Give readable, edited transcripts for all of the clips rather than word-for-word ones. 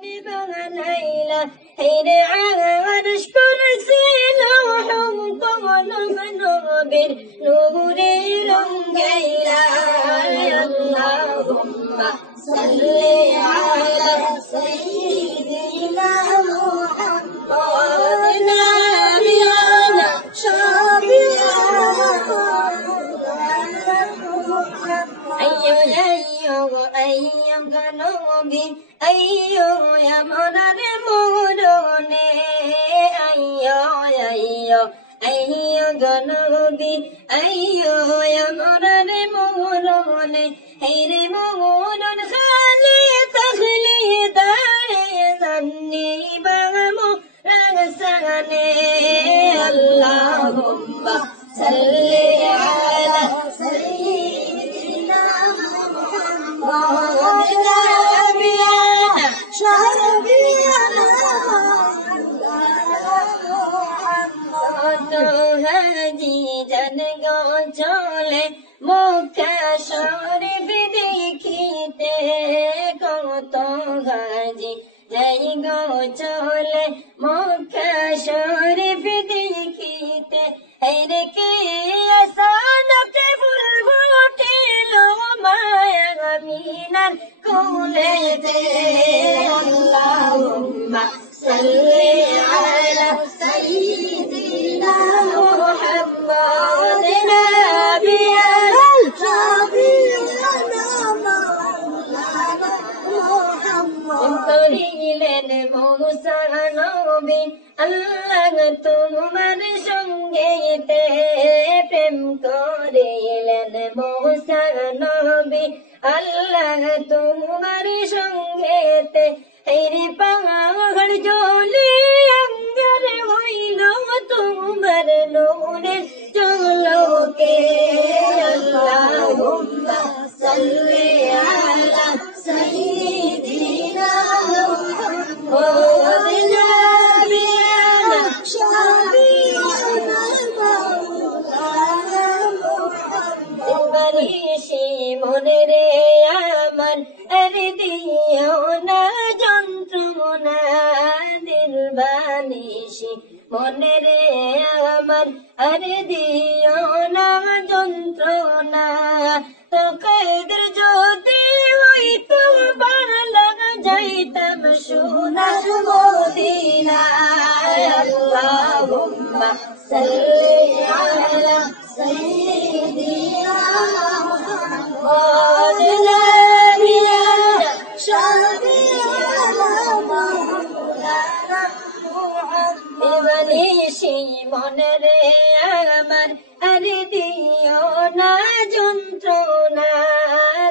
ليلى حين عرش كرسي لوح قلم نور لنجيلا اللهم صل على سيدنا محمد نبينا شفيعنا أيها قلوبي أيها يا منار مولوني أيها قلوبي أيها يا منار مولوني هير مولون خالي تخلي داري ظني بغمو رغساني اللهم صل على سيدنا محمد نبينا شفيعنا محمد هادي جنگو چولے مکہ شریف دیکھتے কত হাজি যাই গো চলে মক্কা শরীফ দেখিতে হেরে কে আসানকে ফুল ফুটিল মায়া আমিনার কোলেতে আল্লাহুম্মা সাল্লি আলা সাইয়্যিদিনা মুহাম্মাদ নাবিয়ানা শাফিয়ানা মাওলানা মুহাম্মদ করিলেন মুসা নবী আল্লাহ তোমার সঙ্গেতে প্রেম করিলেন মুসা নবী আল্লাহ তোমার সঙ্গেতে হেরি পাহাড় জ্বলে অঙ্গার হইল তোমার নূরের চলকে আল্লাহুম্মা সাল্লি আলা সাইয়্যিদিনা মুহাম্মাদ নাবিয়ানা শাফিয়ানা মাওলানা মুহাম্মদ বারিশি মনে রে আমার আরে দিও না যন্ত্রণা দিল বানিশি মনে রে আমার আরে দিও না যন্ত্রণা তো কদর যদি হইতো বাংলা যাইতাম সোনার মদিনায় আল্লাহুম্মা সাল্লি আলা সাইয়্যিদিনা মুহাম্মাদ নাবিয়ানা শাফিয়ানা মাওলানা মুহাম্মদ বানিশি মনে রে আমার আরে দিও না যন্ত্রণা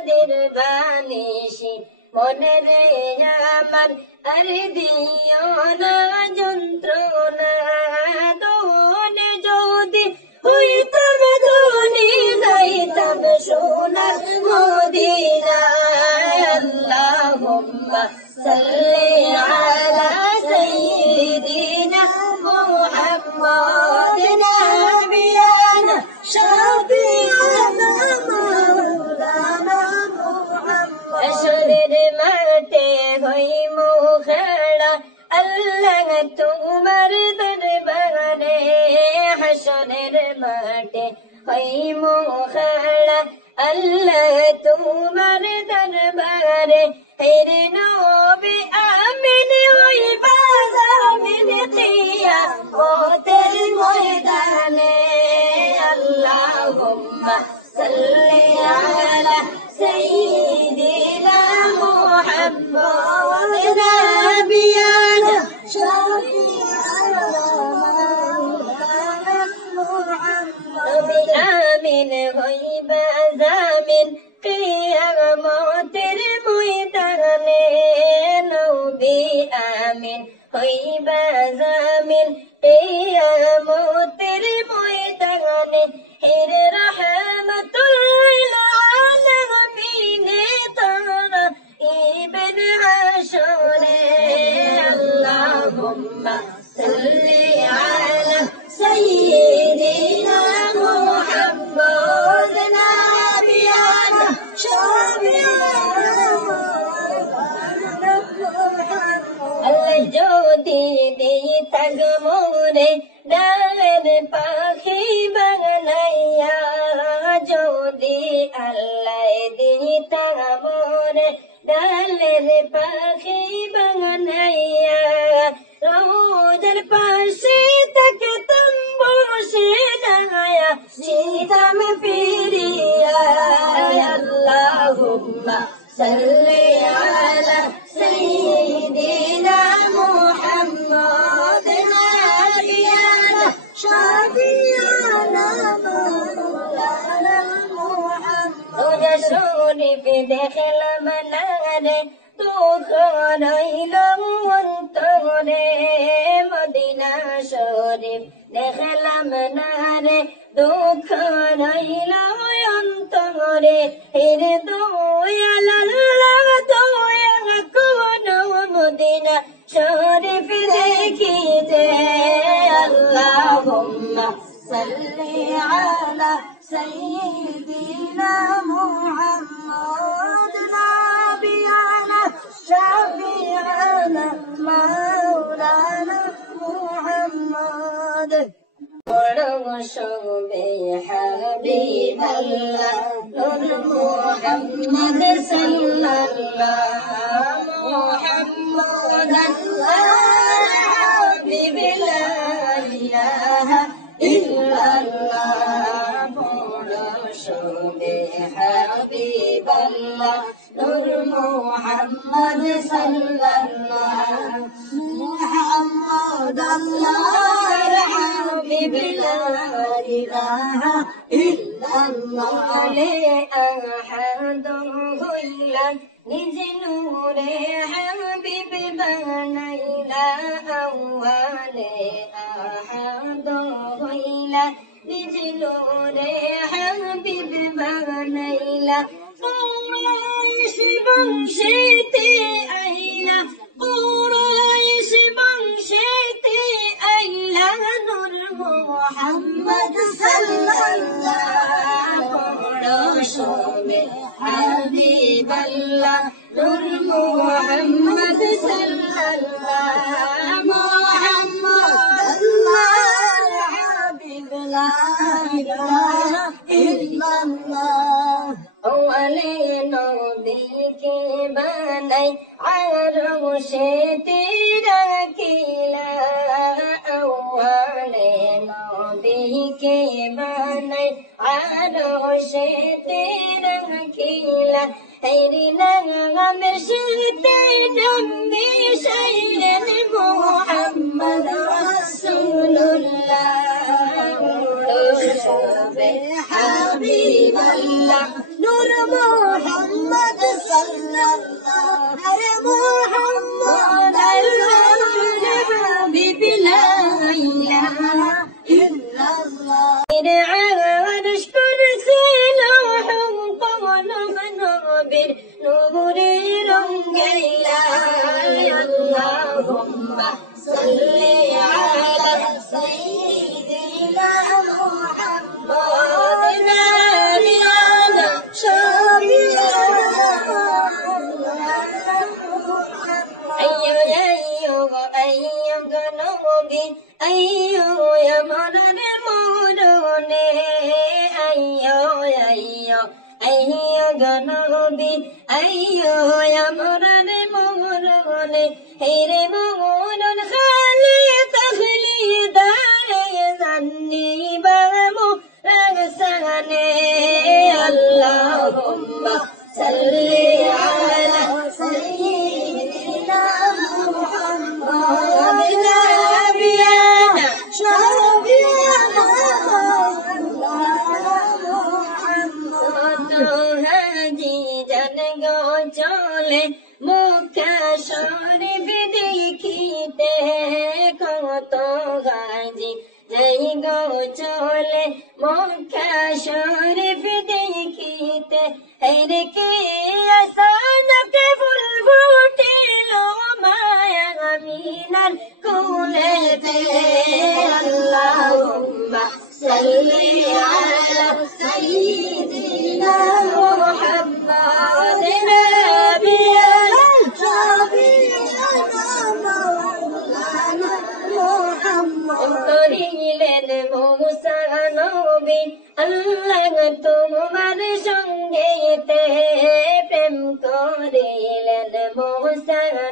দিল বানিশি মনে রে আমার আরে দিও না যন্ত্রণা দোনে যদি হইতাম ধনী যাইতাম সোনার মদিনায় আল্লাহুম্মা সাল্লি আলা সাইয়্যিদিনা মুহাম্মাদ নাবিয়ানা শাফিয়ানা মাওলানা মুহাম্মদ হাশরের মাঠে হইমু খেলা আল্লাহ তোমার দরবারে হাশরের মাঠে হইমু খেলা আল্লাহ তোমার দরবারে হেরে নবী আমিন হইবা জামিন কিয়ামতের ময়দানে আল্লাহুম্মা সাল্লি আলা সাইয়্যিদিনা মুহাম্মাদ নাবিয়ানা শাফিয়ানা মাওলানা মুহাম্মদ নবী আমিন হইবা জামিন কিয়ামতের ময়দানে নবী আমিন হইবা জামিন কিয়ামতের ময়দানে হেরে রহমাতুল লিল আলামিন তারা ইবন হাশরে আল্লাহুম্মা সাল্লি আলা সাইয়্যিদিনা মুহাম্মাদ নাবিয়ানা শাফিয়ানা দিতাম মোরে ডালের পাখি বানাইয়া যদি আল্লাহ দিতাম মোরে ডালের পাখি বানাইয়া রোজার পাশে থাকতাম বসে নায়া নিতাম ফিরিয়া আল্লাহুম্মা সাল্লি আলা সাইয়্যিদিনা মুহাম্মাদ নাবিয়ানা শাফিয়ানা মাওলানা মুহাম্মদ রোজা শরীফ দেখলাম না রে দুঃখ রইল অন্তরে মদিনা শরীফ দেখলাম না রে দুঃখ রইল অন্তরে এর দয়াল আল্লাহ দয়া কোন মদিনা শরীফ দেখিতে আল্লাহুম্মা সাল্লি আলা সাইয়্যিদিনা মুহাম্মদ নাবিয়ানা শাফিয়ানা মাওলানা মুহাম্মদ শোবে হাবিবাল্লাহ নূর মুহাম্মদ সাল্লাল্লাহ মুহাম্মাদান হাবিবাল্লাহ ইলাহা ইল্লাল্লাহ শোবে হাবিবাল্লাহ নূর মুহাম্মদ সাল্লাল্লাহ মুহাম্মাদ আল্লাহর হাবিব লা ইলাহা ইল্লাল্লাহ লে আহাদ হইলা নিজ নূরে হাবিব বানাইলা আওয়ালে আহাদ হইলা নিজ নূরে হাবিব বানাইলা কুরাইশ বংশেতে আইলা কুরাইশ বংশেতে আইলা নূর মুহাম্মদ সাল্লাল্লাহু শোবে হাবিবাল্লাহ নূর মুহাম্মদ সাল্লাল্লাহু মুহাম্মদ আল্লাহর হাবিব লা ইলাহা ইল্লাল্লাহ ওয়ালে নবীকে বানাই আরশে রাখিলা ওয়ালে নবীকে বানাই আরশে রাখিলা হেরিনা গামের শীতে নবী শাইলেন মুহাম্মদ রাসূলুল্লাহ শোবে হাবিবাল্লাহ নূর মুহাম্মদ সাল্লাল্লাহু আরে মুহাম্মদ আল্লাহর হাবিব লা ইলাহা ইল্লাল্লাহ এর আরশ কুরসি লৌহ কলম নবীর নূরে রঙ্গাইলা আল্লাহুম্মা সাল্লি আলা সাইয়্যিদিনা মুহাম্মদ নাবিয়ানা শাফিয়ানা আইয়ো নবী আইয়ো আমার মরণে আইয়ো নবী আইয়ো আমার মরণে হেরে মরণ খালি তাহলি দারে জান্নি বামু রাগসানে আল্লাহুম্মা সাল্লি আলা সাইয়্যিদিনা মুহাম্মদ নাবিয়ানা শাফিয়ানা মুহাম্মদ হাজি জান গো চলে মুখা শরীফ দেখিতে কত হাজি যাই গো চলে মুখা শরীফ দেখিতে হেরে কে আসানকে ফুল ফুটিল মায়া আমিনার কুলেতে আল্লাহুম্মা সাল্লি আলা সাইয়্যিদিনা মুহাম্মদ নাবিয়ানা শাফিয়ানা মাওলানা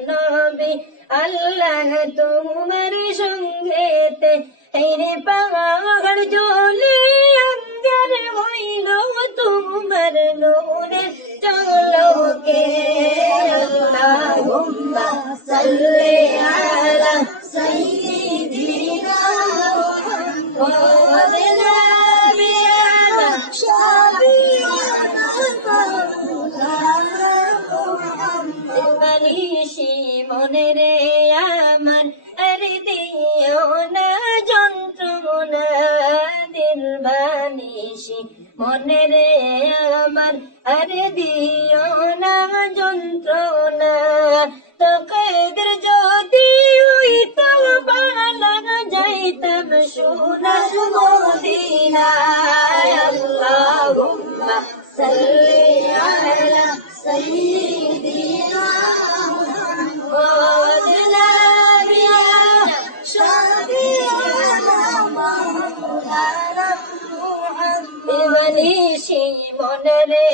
নবী আল্লাহ তোমার সঙ্গেতে হেরে পাহাড় জ্বলে অঙ্গার হইল তোমার নূরে চলকে আল্লাহুম্মা সাল্লি আলা সাইয়্যিদিনা মুহাম্মাদ নাবিয়ানা শাফিয়ানা মাওলানা মুহাম্মদ বালিশি মনে রে আমার আর দিও না যন্ত্রণা দিল বালিশি মনে রে আমার আর দিও না যন্ত্রণা তোকেদের যদি হইতো বালা যাইতাম সোনার মদিনায় আল্লাহুম্মা সাল্লি আলা সাইয়্যিদিনা মুহাম্মাদ নাবিয়ানা শাফিয়ানা মাওলানা মুহাম্মদ বালিশি মনে রে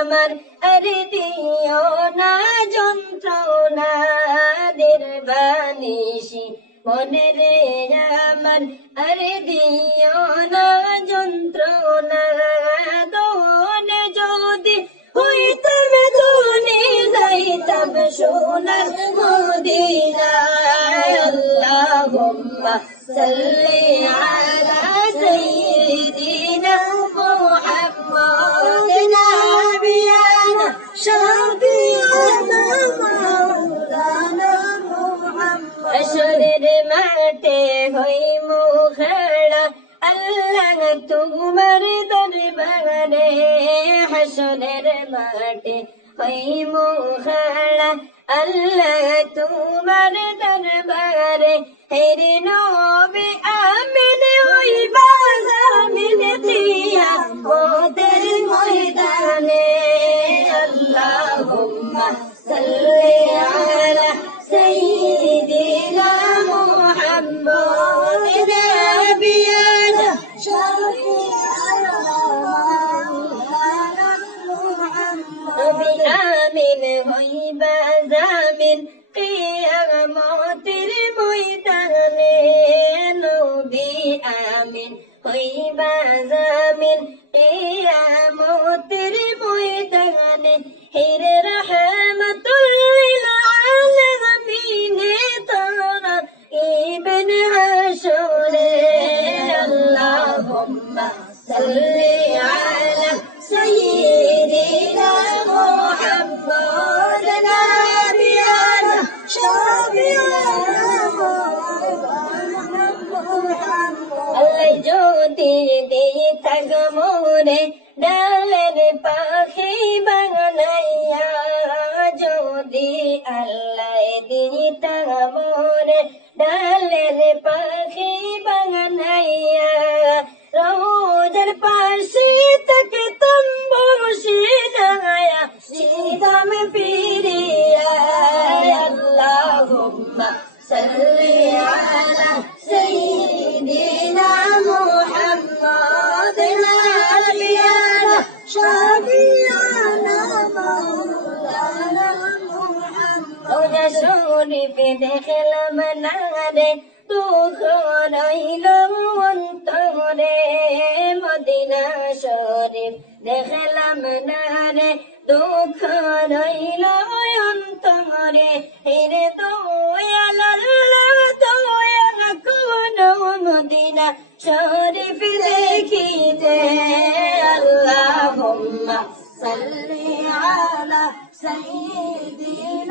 আমার আর দিও না যন্ত্রণা দের বালিশি মনে রে আমার আর দিও না যন্ত্রণা দোনে যদি হইতাম দোনে যাইতাম সোনার মদিনায় আল্লাহুম্মা সাল্লি আলা সাইয়্যিদিনা মুহাম্মাদ নাবিয়ানা শাফিয়ানা মাওলানা মুহাম্মদ হাশরের মাঠে হইমু খাড়া আল্লাহ তোমার দরবারে হাশরের মাঠে হইমু খাড়া আল্লাহ তোমার দরবারে হেরে নবী আমিন হইবা জামিন দিয়া ওদের ময়দানে আল্লাহুম্মা সাল্লি আলা সাইয়্যিদিনা মুহাম্মাদ নাবিয়ানা শাফিয়ানা মাওলানা মুহাম্মদ আমিন হইবা জামিন কিয়ামতের ময়দানে নবী আমিন হইবা জামিন কিয়ামতের ময়দানে হেরে রাহমাতুল লিল আলামিন তারা ইবন হাশরে আল্লাহুম্মা সাল্লি আলা সাইয়্যিদিনা মুহাম্মাদ নাবিয়ানা শাফিয়ানা মাওলানা মুহাম্মদ আল্লাহ যদি দিতা গমরে ডালের পাখি বানাইয়া যদি আল্লাহ দিতা গমরে ডালের পাখি বানাইয়া রোজার পাশে তাকে তম্বসি নায়া সিদাম পিরিয়া আল্লাহুম্মা সাল্লি আলা সাইয়্যিদিনা মুহাম্মাদ নাবিয়ানা শাফিয়ানা মাওলানা মুহাম্মদ রোজা শরীফে দেখলাম না রে দুঃখ রইল অন্তরে মদিনা শরীফ দেখলাম না রে দুঃখ রইল অন্তরে হেরে দয়াল আল্লাহ দয়া কোন মদিনা শরীফ দেখিতে আল্লাহুম্মা সাল্লি আলা সাইয়্যিদিনা